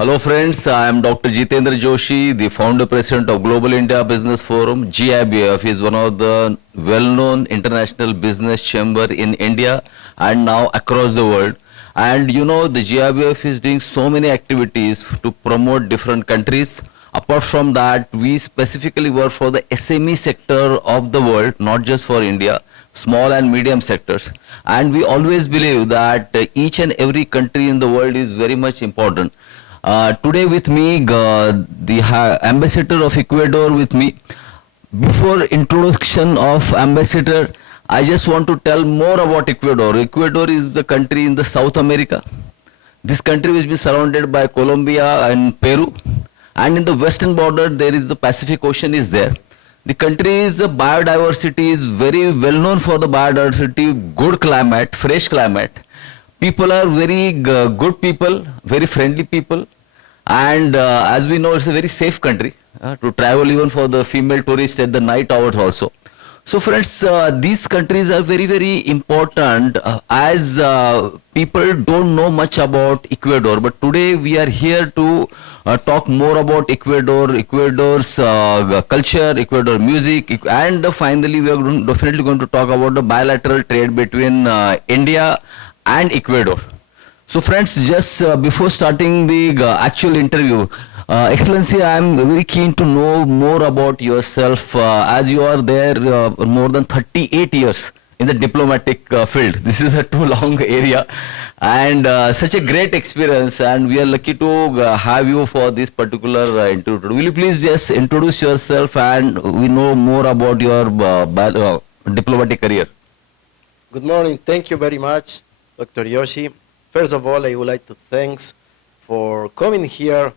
Hello friends, I am Dr. Jitendra Joshi, the founder president of Global India Business Forum. GIBF is one of the well-known international business chamber in India and now across the world. And you know, the GIBF is doing so many activities to promote different countries. Apart from that, we specifically work for the SME sector of the world, not just for India, small and medium sectors. And we always believe that each and every country in the world is very much important. Today with me, the ambassador of Ecuador with me. Before introduction of ambassador, I just want to tell more about Ecuador. Ecuador is a country in the South America. This country will be surrounded by Colombia and Peru. And in the western border, there is the Pacific Ocean is there. The country's biodiversity is very well known for the biodiversity, good climate, fresh climate. People are very good people, very friendly people, and as we know, it's a very safe country to travel even for the female tourists at the night hours also. So friends, these countries are very, very important as people don't know much about Ecuador, but today we are here to talk more about Ecuador, Ecuador's culture, Ecuador music, and finally we are definitely going to talk about the bilateral trade between India and Ecuador. So friends, just before starting the actual interview, Excellency, I am very keen to know more about yourself as you are there more than 38 years in the diplomatic field. This is a too long area and such a great experience, and we are lucky to have you for this particular interview. Will you please just introduce yourself and we know more about your diplomatic career? Good morning. Thank you very much, Dr. Yoshi. First of all, I would like to thank for coming here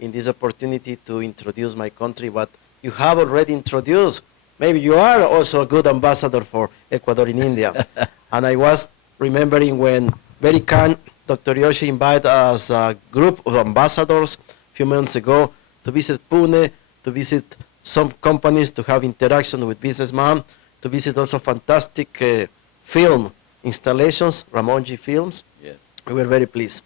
in this opportunity to introduce my country, but you have already introduced. Maybe you are also a good ambassador for Ecuador in India. And I was remembering when very kind Dr. Yoshi invited us a group of ambassadors a few months ago to visit Pune, to visit some companies, to have interaction with businessmen, to visit also fantastic film installations, Ramonji Films. Yes. We were very pleased.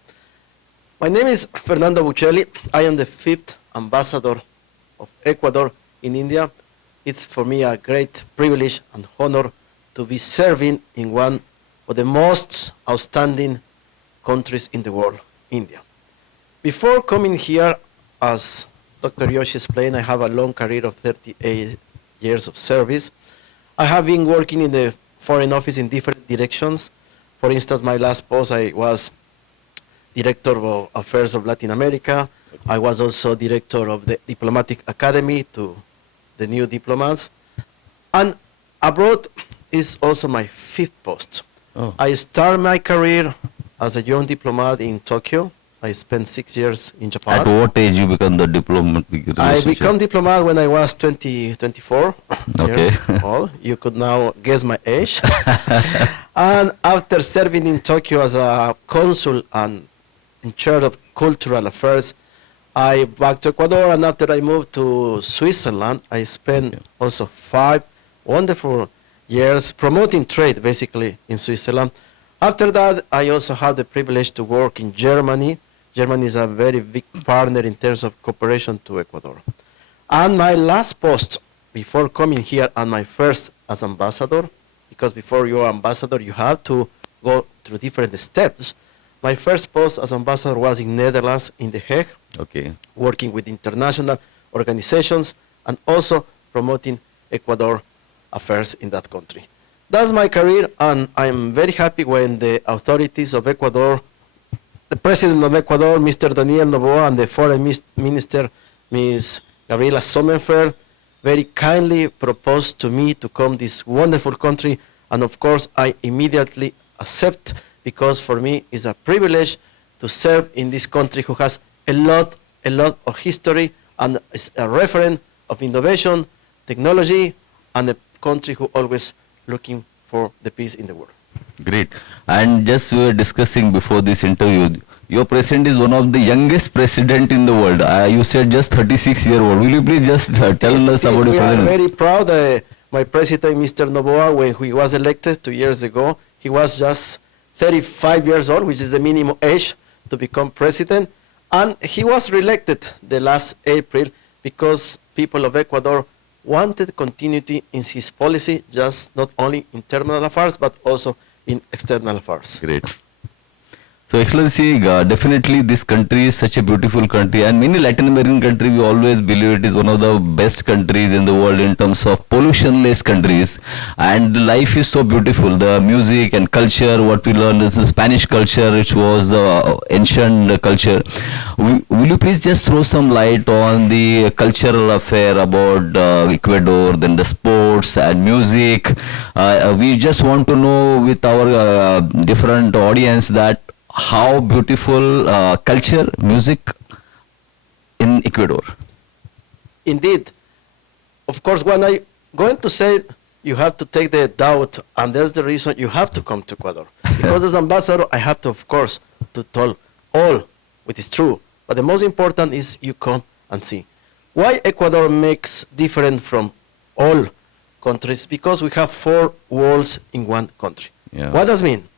My name is Fernando Bucheli. I am the 5th ambassador of Ecuador in India. It's for me a great privilege and honor to be serving in one of the most outstanding countries in the world, India. Before coming here, as Dr. Yoshi explained, I have a long career of 38 years of service. I have been working in the Foreign Office in different directions. For instance, my last post, I was Director of Affairs of Latin America. I was also Director of the Diplomatic Academy to the new diplomats. And abroad is also my 5th post. Oh. I started my career as a young diplomat in Tokyo. I spent 6 years in Japan. At what age you become the diplomat? I became diplomat when I was 24 Okay. years old. You could now guess my age. And after serving in Tokyo as a consul and in charge of cultural affairs, I back to Ecuador, and after I moved to Switzerland, I spent also 5 wonderful years promoting trade, basically, in Switzerland. After that, I also had the privilege to work in Germany. Germany is a very big partner in terms of cooperation to Ecuador. And my last post, before coming here, and my first as ambassador, because before you're ambassador, you have to go through different steps. My first post as ambassador was in Netherlands, in The Hague, Okay. working with international organizations and also promoting Ecuador affairs in that country. That's my career, and I'm very happy when the authorities of Ecuador, the president of Ecuador, Mr. Daniel Noboa, and the foreign minister, Ms. Gabriela Sommerfeld, very kindly proposed to me to come this wonderful country, and of course I immediately accept, because for me it's a privilege to serve in this country who has a lot of history and is a referent of innovation, technology, and a country who always looking for the peace in the world. Great. And just we were discussing before this interview, your president is one of the youngest president in the world. You said just 36-year-old. Will you please just tell us about your We are president? very proud. My president, Mr. Noboa, when he was elected 2 years ago, he was just 35 years old, which is the minimum age to become president. And he was reelected the last April because people of Ecuador wanted continuity in his policy, just not only in internal affairs, but also in external affairs. Great. So, Excellency, definitely this country is such a beautiful country, and many Latin American countries, we always believe it is one of the best countries in the world in terms of pollution-less countries, and life is so beautiful. The music and culture, what we learned is the Spanish culture, which was ancient culture. Will you please just throw some light on the cultural affair about Ecuador, then the sports and music? We just want to know with our different audience that how beautiful culture, music in Ecuador. Indeed. Of course, when I going to say you have to take the doubt, and that's the reason you have to come to Ecuador. Because as ambassador, I have to, of course, to tell all which is true. But the most important is you come and see. Why Ecuador makes different from all countries? Because we have 4 worlds in one country. Yeah. What does it mean?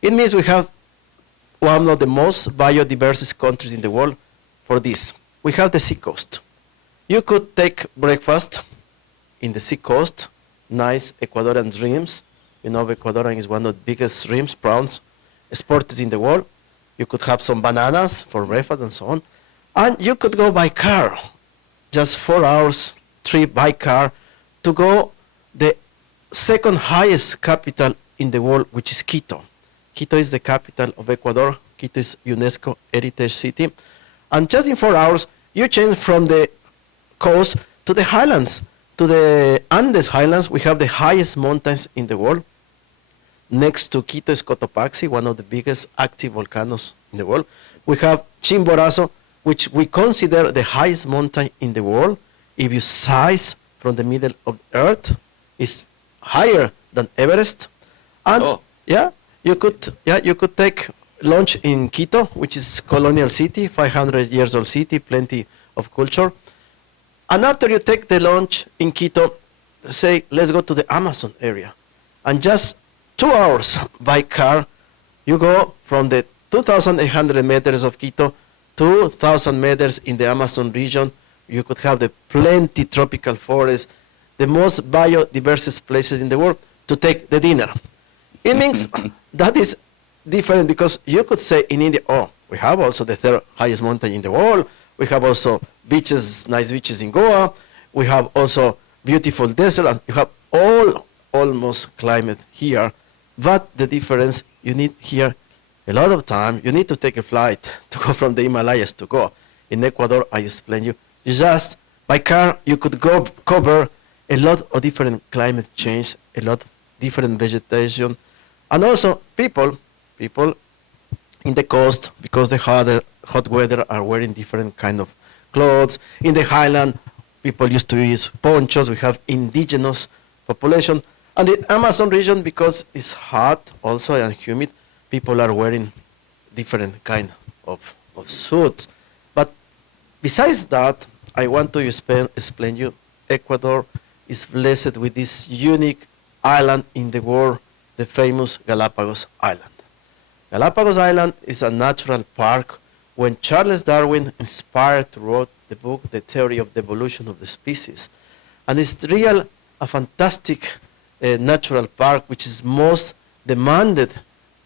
It means we have one of the most biodiverse countries in the world for this. We have the sea coast. You could take breakfast in the sea coast, nice Ecuadorian shrimps. You know, Ecuadorian is one of the biggest shrimps, prawns, exported in the world. You could have some bananas for breakfast and so on. And you could go by car, just 4 hours trip by car to go the second highest capital in the world, which is Quito. Quito is the capital of Ecuador. Quito is UNESCO heritage city. And just in 4 hours, you change from the coast to the highlands, to the Andes highlands. We have the highest mountains in the world. Next to Quito is Cotopaxi, one of the biggest active volcanoes in the world. We have Chimborazo, which we consider the highest mountain in the world. If you size from the middle of the earth, it's higher than Everest. And you could take lunch in Quito, which is colonial city, 500 years old city, plenty of culture. And after you take the lunch in Quito, say, let's go to the Amazon area. And just 2 hours by car, you go from the 2,800 meters of Quito, 2,000 meters in the Amazon region. You could have the plenty tropical forest, the most biodiverse places in the world to take the dinner. It means that is different because you could say in India, oh, we have also the 3rd highest mountain in the world. We have also beaches, nice beaches in Goa. We have also beautiful desert. And you have almost climate here. But the difference, you need here a lot of time. You need to take a flight to go from the Himalayas to Goa. In Ecuador, I explain you, just by car, you could go cover a lot of different climate change, a lot of different vegetation. And also people in the coast, because the hot weather, are wearing different kind of clothes. In the highland, people used to use ponchos. We have indigenous population. And the Amazon region, because it's hot also and humid, people are wearing different kind of suits. But besides that, I want to explain you, Ecuador is blessed with this unique island in the world, the famous Galapagos Island. Galapagos Island is a natural park. When Charles Darwin inspired to write the book, The Theory of the Evolution of the Species. And it's a fantastic natural park which is most demanded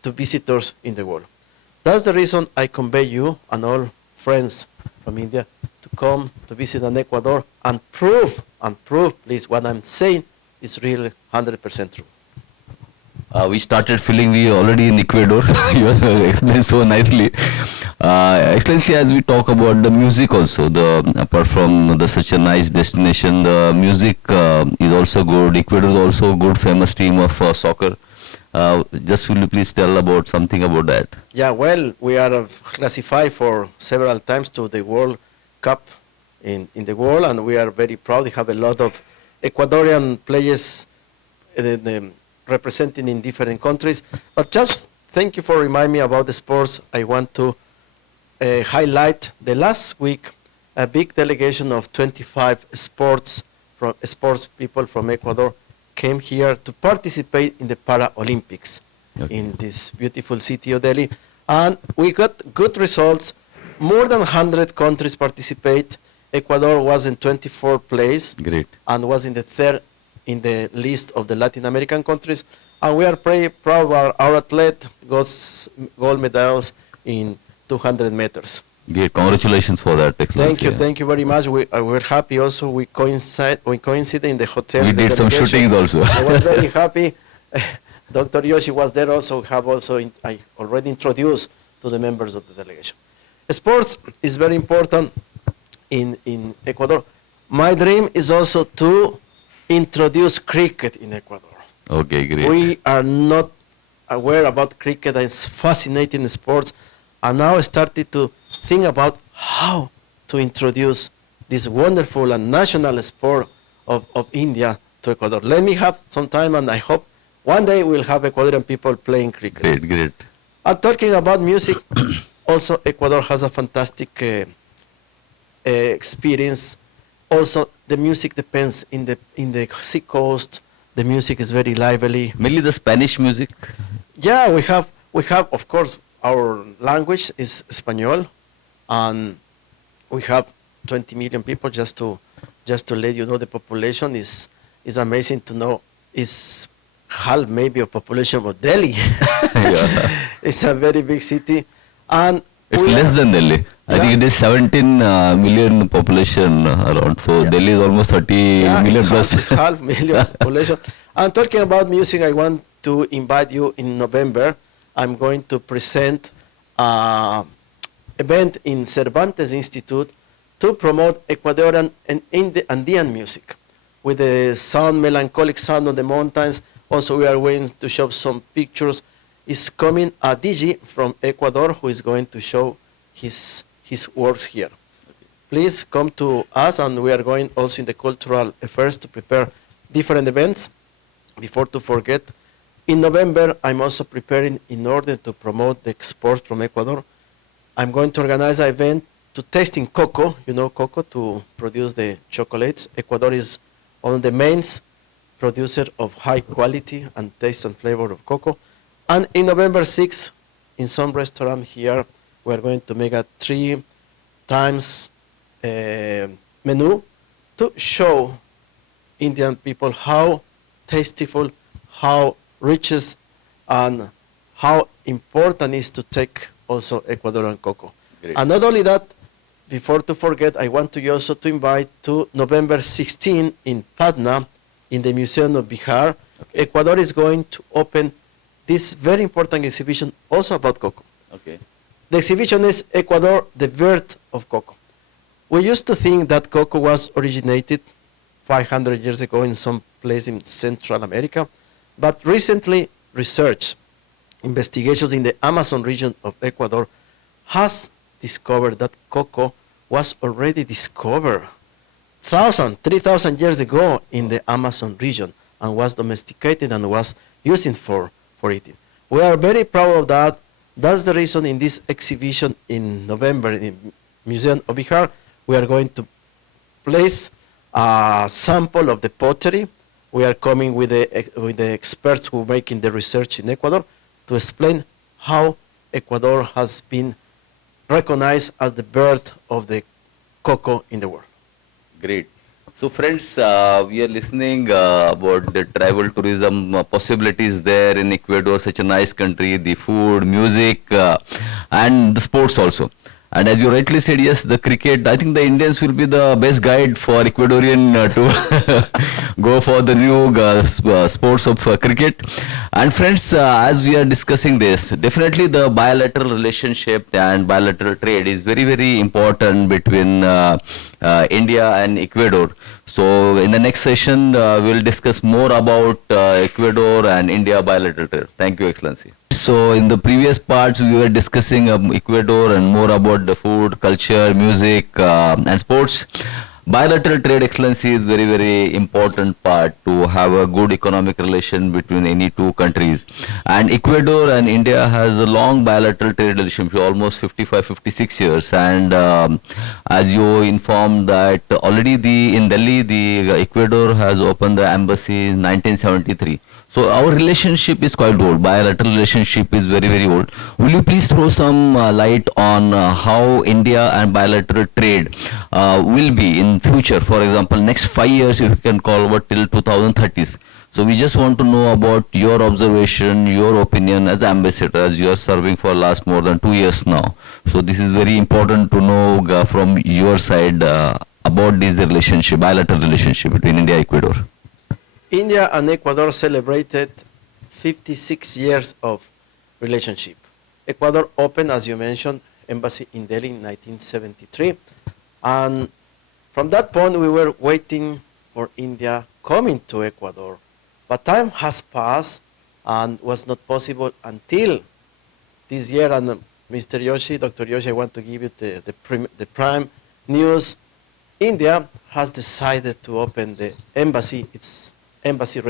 to visitors in the world. That's the reason I convey you and all friends from India to come to visit in Ecuador and prove, please, what I'm saying is really 100% true. We started feeling we already in Ecuador. You explained so nicely. Excellency, as we talk about the music also, apart from such a nice destination, the music is also good. Ecuador is also a good famous team of soccer. Just will you please tell about something about that? Yeah, well, we are classified for several times to the World Cup in the world, and we are very proud. We have a lot of Ecuadorian players representing in different countries. But just thank you for reminding me about the sports. I want to highlight the last week, a big delegation of 25 sports people from Ecuador came here to participate in the Paralympics in this beautiful city of Delhi. And we got good results. more than 100 countries participate. Ecuador was in 24th place Great. and was in the third in the list of the Latin American countries. And we are very proud of our athlete got gold medals in 200 meters. Great. Congratulations for that, Excellency. Thank you very much. We're happy also. We coincide in the hotel. We the did some delegation. shootings also. I was very happy. Dr. Yoshi was there also. I already introduced to the members of the delegation. Sports is very important in Ecuador. My dream is also to introduce cricket in Ecuador. Okay, great. We are not aware about cricket, and it's fascinating sports, and now I started to think about how to introduce this wonderful and national sport of India to Ecuador. Let me have some time, and I hope one day we'll have Ecuadorian people playing cricket. Great, great. And talking about music, also Ecuador has a fantastic experience. Also, the music depends in the sea coast. The music is very lively. Mainly the Spanish music. Yeah, we have of course our language is Espanol, and we have 20 million people. Just to let you know, the population is amazing to know. Is half maybe a population of Delhi. Yeah. It's a very big city, and It's we less are- than Delhi. I think it is 17 million population around. So Yeah. Delhi is almost 30 million it's plus. it's half million population. And talking about music, I want to invite you in November. I'm going to present an event in Cervantes Institute to promote Ecuadorian and Andean music with the sound, melancholic sound of the mountains. Also, we are going to show some pictures. Is coming a DJ from Ecuador who is going to show his works here. Please come to us, and we are going also in the cultural affairs to prepare different events. Before to forget, in November, I'm also preparing in order to promote the export from Ecuador. I'm going to organize an event to tasting cocoa, cocoa to produce the chocolates. Ecuador is one of the main producer of high quality and taste and flavor of cocoa. And in November 6th, in some restaurant here, we're going to make a 3 times menu to show Indian people how tasteful, how riches, and how important it is to take also Ecuadorian cocoa. Great. And not only that, before to forget, I want to also to invite to November 16 in Patna, in the Museum of Bihar. Okay. Ecuador is going to open this very important exhibition also about cocoa. Okay. The exhibition is Ecuador, the birth of cocoa. We used to think that cocoa was originated 500 years ago in some place in Central America, but recently research, investigations in the Amazon region of Ecuador has discovered that cocoa was already discovered 3,000 years ago in the Amazon region and was domesticated and was used for eating. We are very proud of that. That's the reason in this exhibition in November in Museum of Bihar, we are going to place a sample of the pottery. We are coming with the experts who are making the research in Ecuador to explain how Ecuador has been recognized as the birth of the cocoa in the world. Great. So friends, we are listening about the travel tourism possibilities there in Ecuador, such a nice country, the food, music, and the sports also. And as you rightly said, yes, the cricket, I think the Indians will be the best guide for Ecuadorian to go for the new sports of cricket. And friends, as we are discussing this, definitely the bilateral relationship and bilateral trade is very, very important between India and Ecuador. So in the next session, we'll discuss more about Ecuador and India bilateral trade. Thank you, Excellency. So in the previous parts, we were discussing Ecuador and more about the food, culture, music, and sports. Bilateral trade, Excellency, is very, very important part to have a good economic relation between any two countries. And Ecuador and India has a long bilateral trade relationship, almost 55-56 years. And as you informed that already in Delhi, the Ecuador has opened the embassy in 1973. So our relationship is quite old. Bilateral relationship is very, very old. Will you please throw some light on how India and bilateral trade will be in future? For example, next 5 years, if you can call what till 2030s. So we just want to know about your observation, your opinion as ambassador, as you are serving for last more than 2 years now. So this is very important to know from your side about this relationship, bilateral relationship between India and Ecuador. India and Ecuador celebrated 56 years of relationship. Ecuador opened, as you mentioned, embassy in Delhi in 1973. And from that point, we were waiting for India coming to Ecuador. But time has passed and was not possible until this year. And Mr. Joshi, Dr. Joshi, I want to give you the prime news. India has decided to open the embassy, its embassy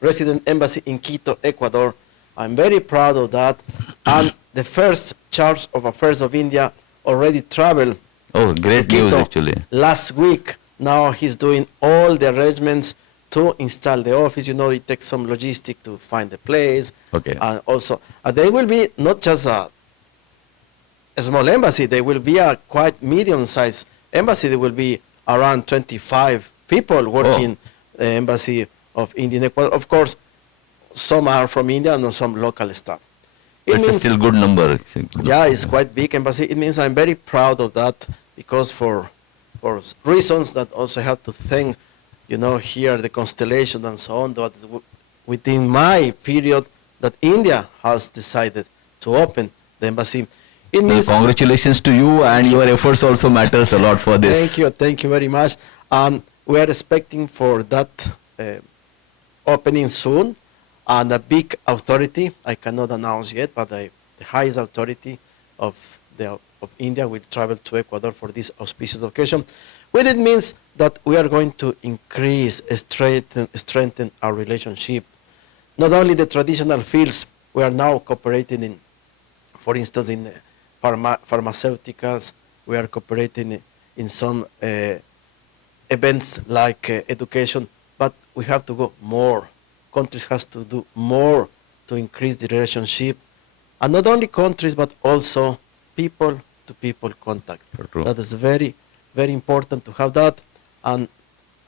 resident embassy in Quito, Ecuador. I'm very proud of that. And the first charge of affairs of India already traveled Oh, great to news Quito actually. last week. Now he's doing all the arrangements to install the office. You know, it takes some logistic to find the place. Okay. And also, they will be not just a small embassy, they will be a quite medium-sized embassy. There will be around 25 people working the embassy of India and Ecuador. Of course, some are from India and some local staff. It's a still good number. Yeah, it's quite big embassy. It means I'm very proud of that because for reasons that also have to thank, you know, here the constellation and so on, that within my period that India has decided to open the embassy. It Well, means congratulations to you, and your efforts also matters a lot for this. thank you very much. We are expecting for that opening soon, and a big authority, I cannot announce yet, but the highest authority of India will travel to Ecuador for this auspicious occasion. What it means that we are going to increase, strengthen our relationship. Not only the traditional fields, we are now cooperating in, for instance, in pharmaceuticals, we are cooperating in some events like education, but we have to go more. Countries has to do more to increase the relationship. And not only countries, but also people-to-people contact. True. That is very, very important to have that. And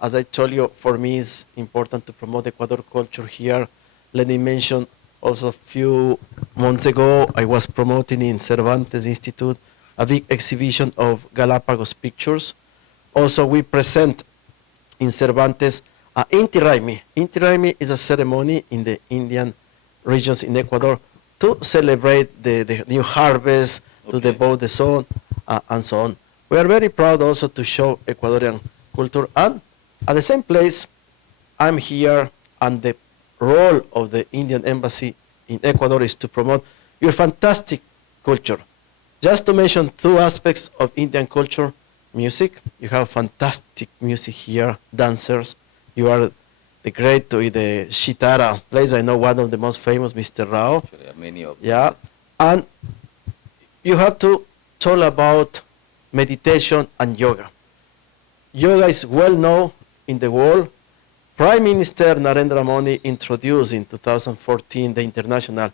as I told you, for me, it's important to promote Ecuador culture here. Let me mention also a few months ago, I was promoting in Cervantes Institute a big exhibition of Galapagos pictures. Also, we present in Cervantes Inti Raymi. Inti Raymi is a ceremony in the Indian regions in Ecuador to celebrate the new harvest, to devote the sun, and so on. We are very proud also to show Ecuadorian culture. And at the same place, I'm here, and the role of the Indian embassy in Ecuador is to promote your fantastic culture. Just to mention two aspects of Indian culture: music. You have fantastic music here, dancers. You are the great, the Shitara place. I know one of the most famous, Mr. Rao. Actually, many of them. Yeah, and you have to talk about meditation and yoga. Yoga is well known in the world. Prime Minister Narendra Modi introduced in 2014 the International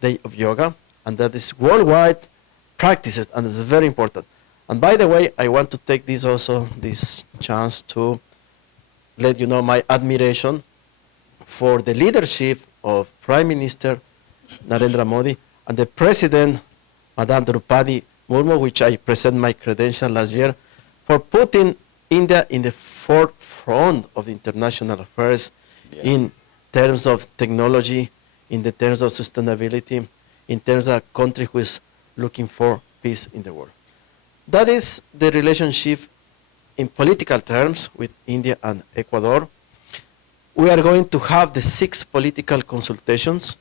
Day of Yoga, and that is worldwide practiced, and it's very important. And by the way, I want to take this chance to let you know my admiration for the leadership of Prime Minister Narendra Modi and the President, Madame Draupadi Murmu, which I present my credential last year, for putting India in the forefront of international affairs in terms of technology, in the terms of sustainability, in terms of a country who is looking for peace in the world. That is the relationship in political terms with India and Ecuador. We are going to have the 6 political consultations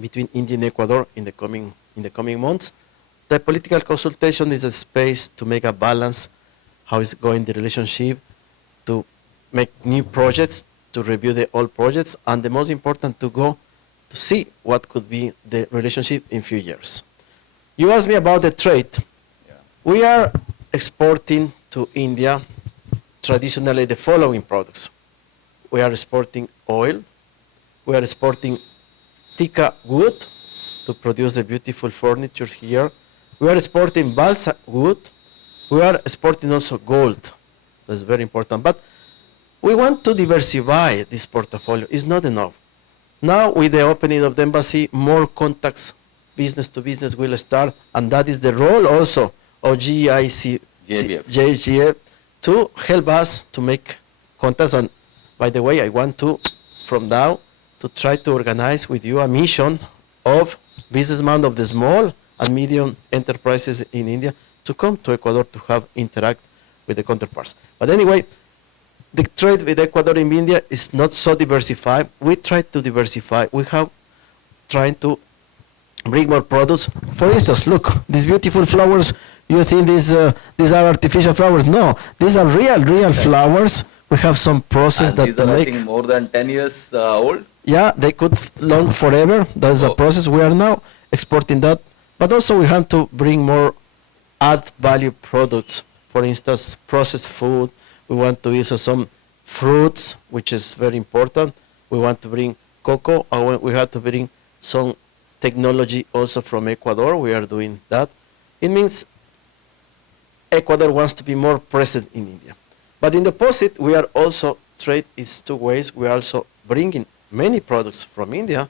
between India and Ecuador in the coming months. The political consultation is a space to make a balance, how is going the relationship, to make new projects, to review the old projects, and the most important, to go to see what could be the relationship in few years. You asked me about the trade. Yeah. We are exporting to India traditionally the following products. We are exporting oil, We are exporting Tika wood to produce the beautiful furniture here. We are exporting balsa wood. We are exporting also gold. That's very important. But we want to diversify this portfolio. It's not enough. Now, with the opening of the embassy, more contacts, business to business, will start, and that is the role also of GIBF to help us to make contacts. And by the way, I want to, from now, to try to organize with you a mission of businessmen of the small and medium enterprises in India to come to Ecuador to have interact with the counterparts. But anyway, the trade with Ecuador and India is not so diversified. We try to diversify. We have trying to bring more products. For instance, look, these beautiful flowers. You think these are artificial flowers? No, these are real flowers. We have some process And that these to are, I make. think, more than 10 years old. Yeah, they could long forever. That is a Oh. process. We are now exporting that, but also we have to bring more add value products. For instance, processed food. We want to use some fruits, which is very important. We want to bring cocoa. We have to bring some technology also from Ecuador. We are doing that. It means Ecuador wants to be more present in India. But in the opposite, we are also, trade is two ways. We are also bringing many products from India.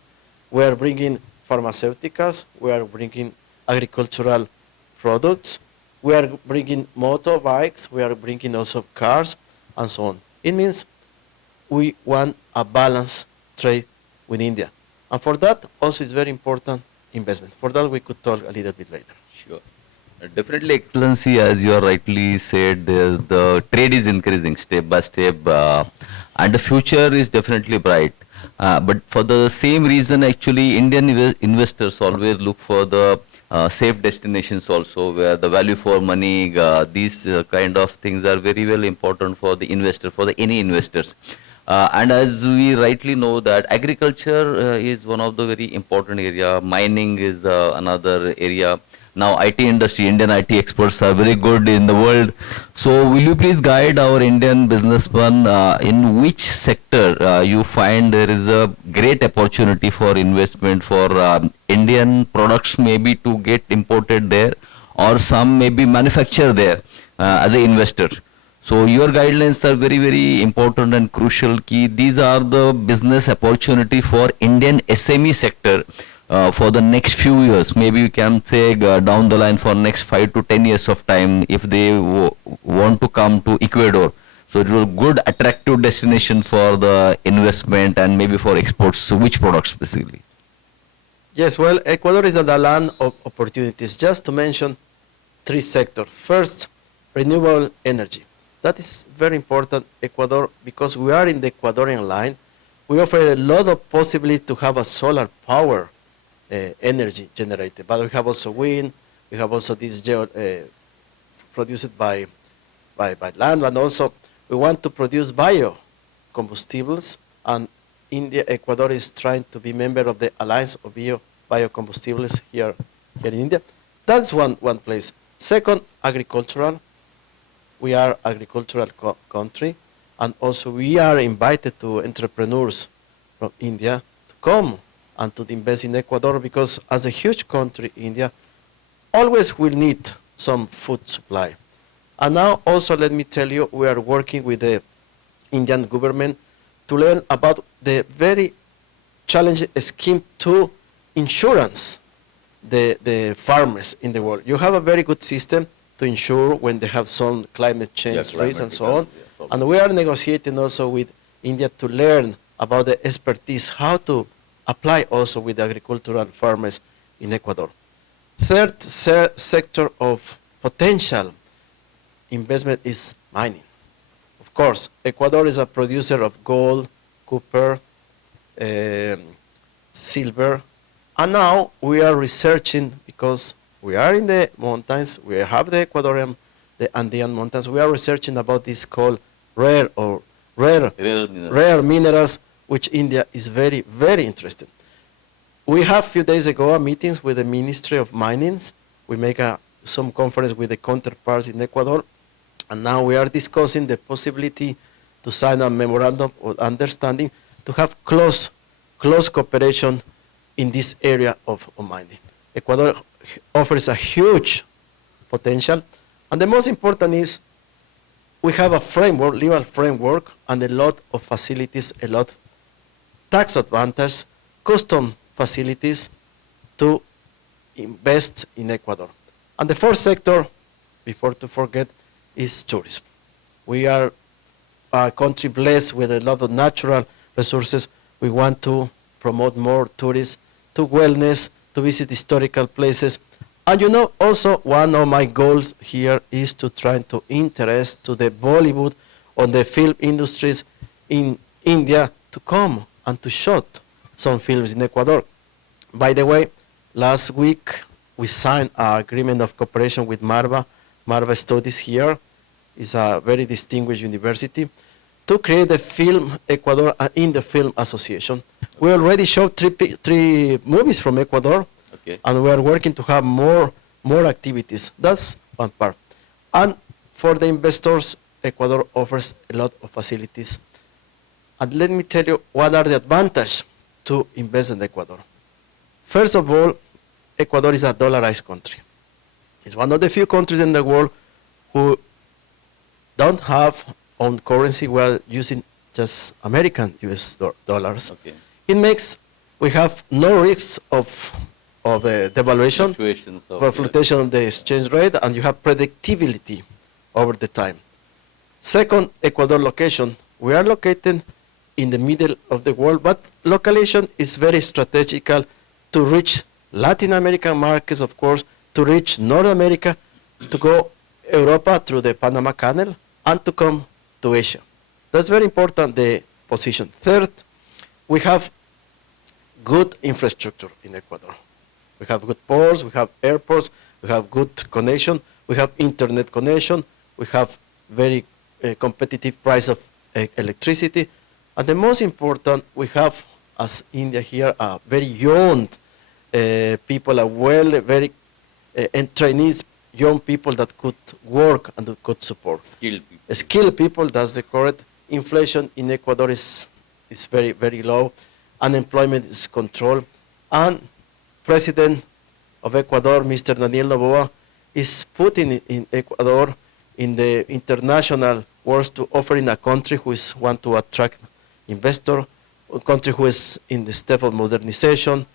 We are bringing pharmaceuticals. We are bringing agricultural products. We are bringing motorbikes. We are bringing also cars and so on. It means we want a balanced trade with India. And for that, also is very important investment. For that, we could talk a little bit later. Sure. Definitely, Excellency, as you are rightly said, the trade is increasing step by step, and the future is definitely bright. But for the same reason, actually, Indian investors always look for the safe destinations also, where the value for money, these kind of things are very well important for the investor, for the any investors. And as we rightly know that agriculture is one of the very important area, mining is another area. Now IT industry, Indian IT experts are very good in the world. So will you please guide our Indian businessman in which sector you find there is a great opportunity for investment for Indian products maybe to get imported there, or some maybe manufacture there as an investor. So your guidelines are very, very important and crucial. Key these are the business opportunity for Indian SME sector for the next few years. Maybe you can say down the line for next 5 to 10 years of time if they want to come to Ecuador. So it will good attractive destination for the investment and maybe for exports. So which products basically? Yes, well, Ecuador is the land of opportunities. Just to mention three sectors. First, renewable energy. That is very important, Ecuador, because we are in the Ecuadorian line. We offer a lot of possibility to have a solar power energy generated, but we have also wind. We have also this produced by land, and also we want to produce biocombustibles. And India, Ecuador is trying to be member of the Alliance of Biocombustibles here in India. That's one place. Second, agricultural. We are agricultural country, and also we are invited to entrepreneurs from India to come and to invest in Ecuador, because as a huge country, India always will need some food supply. And now also let me tell you, we are working with the Indian government to learn about the very challenging scheme to insurance the farmers in the world. You have a very good system to insure when they have some climate change risks and so on. And we are negotiating also with India to learn about the expertise, how to apply also with the agricultural farmers in Ecuador. Third sector of potential investment is mining. Of course, Ecuador is a producer of gold, copper, silver, and now we are researching, because we are in the mountains, we have the Ecuadorian, the Andean mountains, we are researching about this called rare minerals, which India is very, very interested. We have a few days ago meetings with the Ministry of Minings. We make some conference with the counterparts in Ecuador, and now we are discussing the possibility to sign a memorandum of understanding to have close close cooperation in this area of mining. Ecuador offers a huge potential, and the most important is we have a framework, legal framework, and a lot of facilities, a lot of tax advantage, custom facilities to invest in Ecuador. And the fourth sector, before to forget, is tourism. We are a country blessed with a lot of natural resources. We want to promote more tourists to wellness, to visit historical places. And you know, also one of my goals here is to try to interest to the Bollywood or the film industries in India to come and to shoot some films in Ecuador. By the way, last week we signed an agreement of cooperation with 𝐉𝐤𝐭𝐞𝐧𝐝𝐫𝐚. 𝐉𝐤𝐵 Studies here is a very distinguished university to create the Film Ecuador and in the Film Association. We already showed three movies from Ecuador, Okay. and we are working to have more activities. That's one part. And for the investors, Ecuador offers a lot of facilities. And let me tell you what are the advantages to invest in Ecuador. First of all, Ecuador is a dollarized country. It's one of the few countries in the world who don't have own currency. We are using just American US dollars. Okay. It makes we have no risks of devaluation, Fluctuations of for fluctuation of the exchange rate, and you have predictability over the time. Second, Ecuador location. We are located in the middle of the world, but location is very strategical to reach Latin American markets, of course, to reach North America, to go Europa through the Panama Canal, and to come to Asia. That's very important, the position. Third, we have good infrastructure in Ecuador. We have good ports, we have airports, we have good connection, we have internet connection, we have very competitive price of electricity, and the most important, we have, as India here, a very young people, very trainees, young people that could work and that could support. Skilled people. Skilled people, that's the correct. Inflation in Ecuador is very, very low. Unemployment is controlled. And President of Ecuador, Mr. Daniel Noboa, is putting in Ecuador in the international world to offering a country who is want to attract investor, a country who is in the step of modernization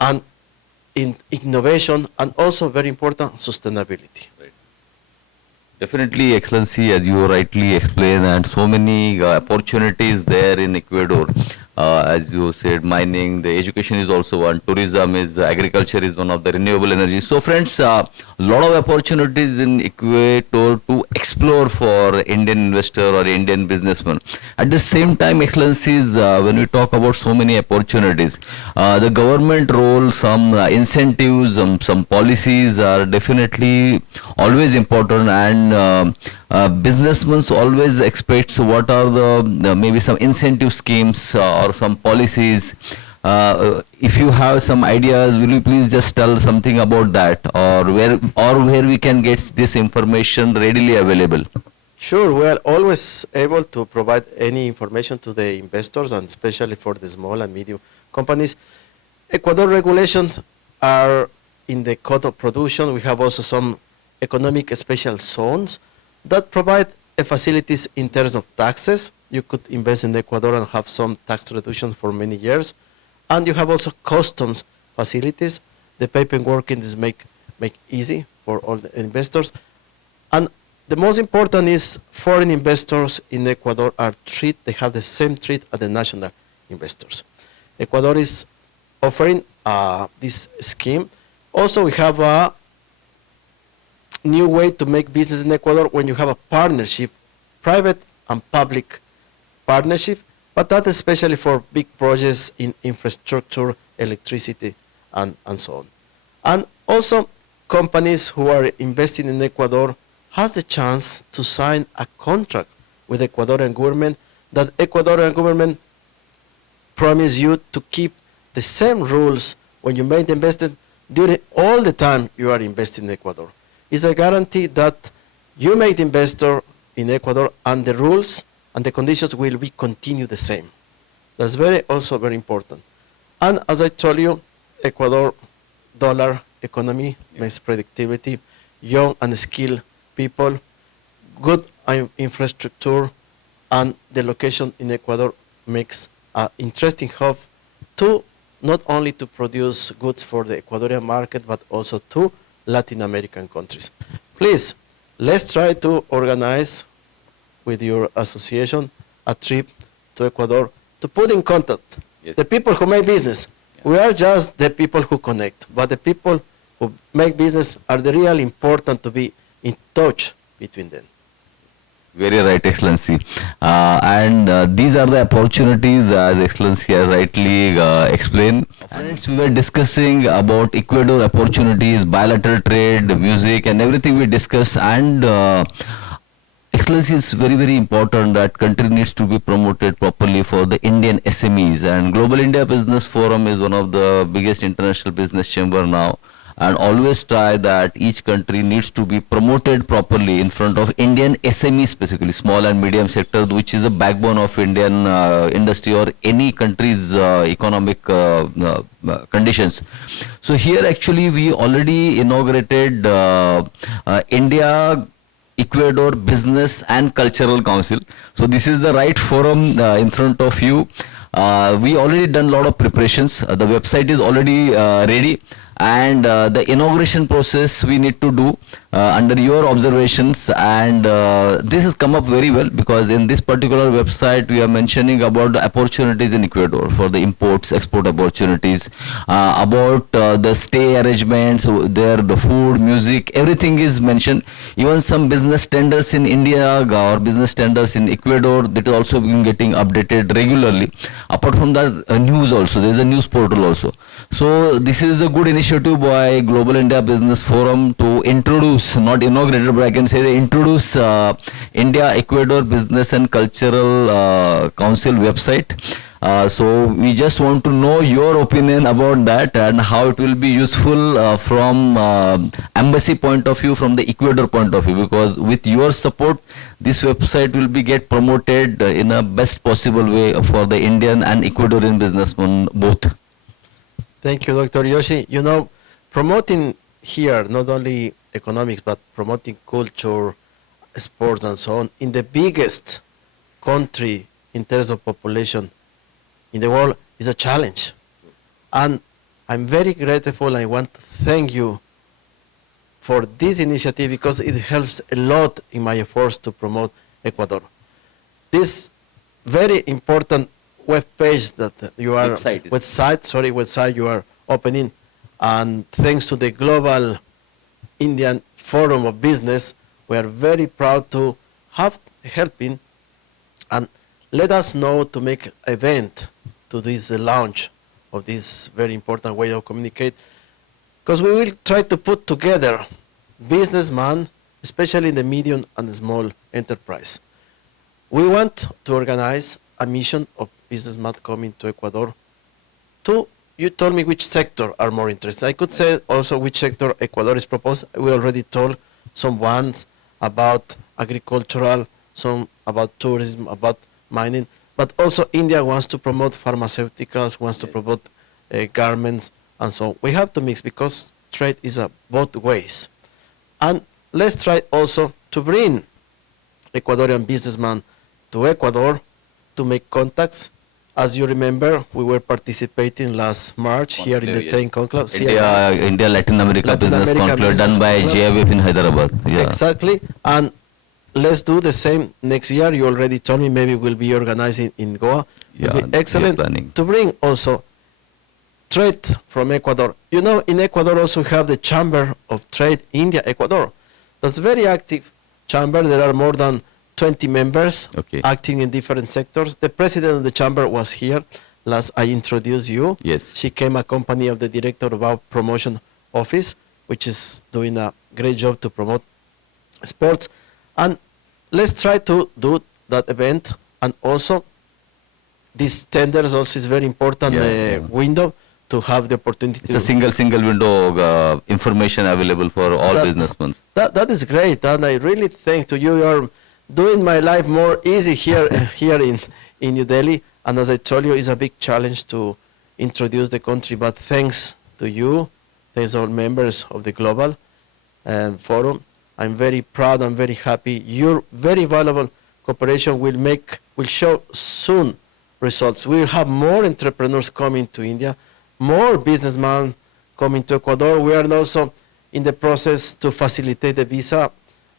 and in innovation, and also very important, sustainability. Right. Definitely, Excellency, as you rightly explained, and so many opportunities there in Ecuador. As you said, mining, the education is also one, tourism is, agriculture is one of the renewable energy. So friends, a lot of opportunities in Ecuador to explore for Indian investor or Indian businessman. At the same time, Excellencies, when we talk about so many opportunities, the government role, some incentives, some policies are definitely always important, and businessmen always expect what are the maybe some incentive schemes or some policies. If you have some ideas, will you please just tell something about that, or where we can get this information readily available? Sure, we are always able to provide any information to the investors, and especially for the small and medium companies. Ecuador regulations are in the code of production. We have also some economic special zones that provide facilities in terms of taxes. You could invest in Ecuador and have some tax reductions for many years. And you have also customs facilities. The paperwork is make easy for all the investors. And the most important is foreign investors in Ecuador they have the same treat as the national investors. Ecuador is offering this scheme. Also, we have a new way to make business in Ecuador when you have a partnership, private and public partnership, but that especially for big projects in infrastructure, electricity, and so on. And also, companies who are investing in Ecuador has the chance to sign a contract with the Ecuadorian government that Ecuadorian government promise you to keep the same rules when you make the investment during all the time you are investing in Ecuador. It's a guarantee that you make the investor in Ecuador and the rules and the conditions will be continue the same. That's also very important. And as I told you, Ecuador dollar economy makes predictability, young and skilled people, good infrastructure, and the location in Ecuador makes an interesting hub to not only to produce goods for the Ecuadorian market, but also to Latin American countries. Please, let's try to organize with your association a trip to Ecuador to put in contact the people who make business. We are just the people who connect, but the people who make business are the real important to be in touch between them. Very right, Excellency. These are the opportunities, as Excellency has rightly explained. Friends, we were discussing about Ecuador opportunities, bilateral trade, music, and everything we discussed. And Excellency, is very, very important that country needs to be promoted properly for the Indian SMEs. And Global India Business Forum is one of the biggest international business chamber now. And always try that each country needs to be promoted properly in front of Indian SMEs, specifically small and medium sector, which is the backbone of Indian industry or any country's economic conditions. So here actually we already inaugurated India Ecuador Business and Cultural Council. So this is the right forum in front of you. We already done a lot of preparations. The website is already ready. And the inauguration process we need to do under your observations, and this has come up very well because in this particular website we are mentioning about the opportunities in Ecuador for the imports, export opportunities, about the stay arrangements, there the food, music, everything is mentioned. Even some business tenders in India or business tenders in Ecuador, that is also been getting updated regularly. Apart from that, news also, there is a news portal also. So this is a good initiative by Global India Business Forum to introduce, not inaugurated, but I can say they introduce India Ecuador Business and Cultural Council website. So we just want to know your opinion about that and how it will be useful from embassy point of view, from the Ecuador point of view, because with your support this website will be get promoted in a best possible way for the Indian and Ecuadorian businessmen both. Thank you, Dr. Joshi. You know, promoting here not only economics but promoting culture, sports and so on in the biggest country in terms of population in the world is a challenge. And I'm very grateful. I want to thank you for this initiative because it helps a lot in my efforts to promote Ecuador. This very important web page that you are website you are opening, and thanks to the Global Indian Forum of Business, we are very proud to have helping and let us know to make event to this launch of this very important way of communicate, because we will try to put together businessmen, especially in the medium and small enterprise. We want to organize a mission of businessmen coming to Ecuador. You told me which sector are more interested. I could say also which sector Ecuador is proposed. We already told some ones about agricultural, some about tourism, about mining, but also India wants to promote pharmaceuticals, wants to promote garments, and so we have to mix because trade is both ways. And let's try also to bring Ecuadorian businessmen to Ecuador to make contacts. As you remember, we were participating last March here in the 10 conclave. India Latin America Business Conclave done by GIBF in Hyderabad. Yeah. Exactly. And let's do the same next year. You already told me maybe we'll be organizing in Goa. Yeah, excellent to bring also trade from Ecuador. You know, in Ecuador also have the Chamber of Trade India Ecuador. That's very active chamber. There are more than 20 members acting in different sectors. The president of the chamber was here last I introduced you. Yes. She came accompanied of the director of our promotion office, which is doing a great job to promote sports. And let's try to do that event. And also, these tenders also is very important window to have the opportunity. It's a single window information available for all businessmen. That is great, and I really thank to you. You're doing my life more easy here in New Delhi. And as I told you, it's a big challenge to introduce the country, but thanks to you, thanks all members of the Global Forum, I'm very proud, I'm very happy. Your very valuable cooperation will show soon results. We'll have more entrepreneurs coming to India, more businessmen coming to Ecuador. We are also in the process to facilitate the visa.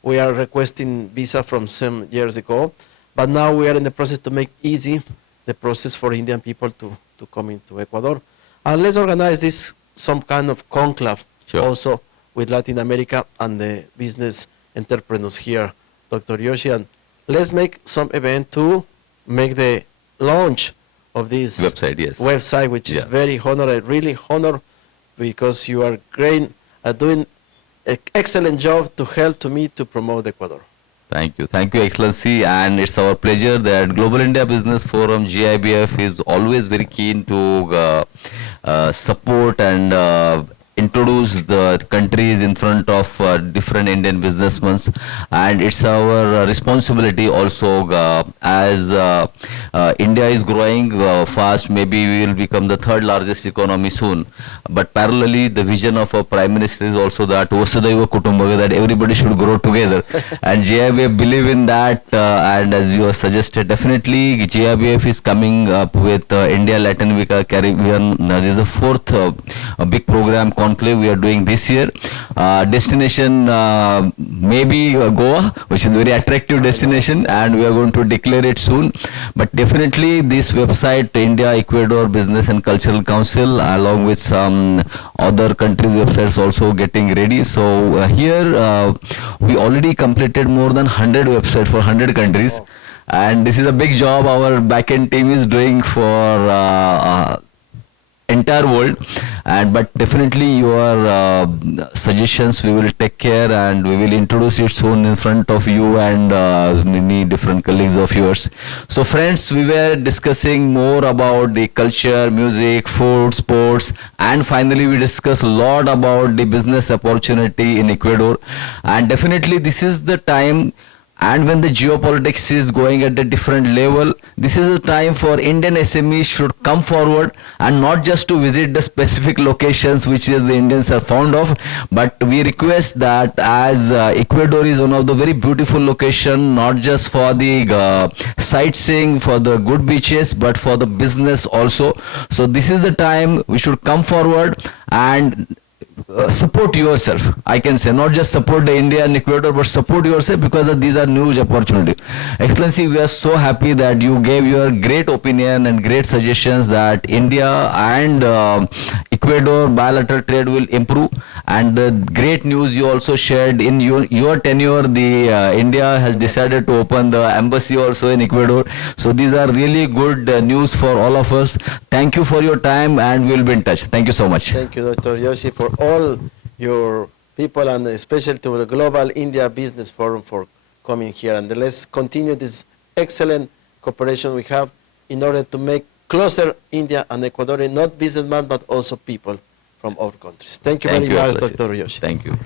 We are requesting visa from some years ago, but now we are in the process to make easy the process for Indian people to come into Ecuador. And let's organize this, some kind of conclave also with Latin America and the business entrepreneurs here, Dr. Joshi. And let's make some event to make the launch of this website, which is very honored, really honored, because you are great at doing an excellent job to help to me to promote Ecuador. Thank you, Excellency, and it's our pleasure that Global India Business Forum GIBF is always very keen to support and introduce the countries in front of different Indian businessmen, and it's our responsibility also as India is growing fast. Maybe we will become the third largest economy soon, but parallelly the vision of our Prime Minister is also that 𝐉𝐨𝐬𝐻𝐿𝐼 𝐻, that everybody should grow together, and GIBF believe in that, and as you have suggested, definitely GIBF is coming up with India, Latin America, Caribbean. This is the fourth big program conclave we are doing this year. Destination maybe Goa, which is a very attractive destination, and we are going to declare it soon. But definitely this website, India Ecuador Business and Cultural Council, along with some other countries' websites also getting ready. So here we already completed more than 100 websites for 100 countries. Oh. And this is a big job our backend team is doing for entire world, and but definitely your suggestions we will take care, and we will introduce it soon in front of you and many different colleagues of yours. So friends, we were discussing more about the culture, music, food, sports, and finally we discussed a lot about the business opportunity in Ecuador. And definitely this is the time, and when the geopolitics is going at a different level, this is a time for Indian SMEs should come forward, and not just to visit the specific locations which is the Indians are fond of, but we request that as Ecuador is one of the very beautiful location, not just for the sightseeing, for the good beaches, but for the business also. So this is the time we should come forward and support yourself. I can say not just support the India and Ecuador, but support yourself, because these are huge opportunity. Excellency, we are so happy that you gave your great opinion and great suggestions that India and Ecuador bilateral trade will improve, and the great news you also shared in your tenure, the India has decided to open the embassy also in Ecuador. So these are really good news for all of us. Thank you for your time, and we will be in touch. Thank you so much. Thank you, Dr. Joshi, for all your people, and especially to the Global India Business Forum for coming here. And let's continue this excellent cooperation we have in order to make closer India and Ecuador, not businessmen, but also people from our countries. Thank you very much, Dr. Joshi. Thank you.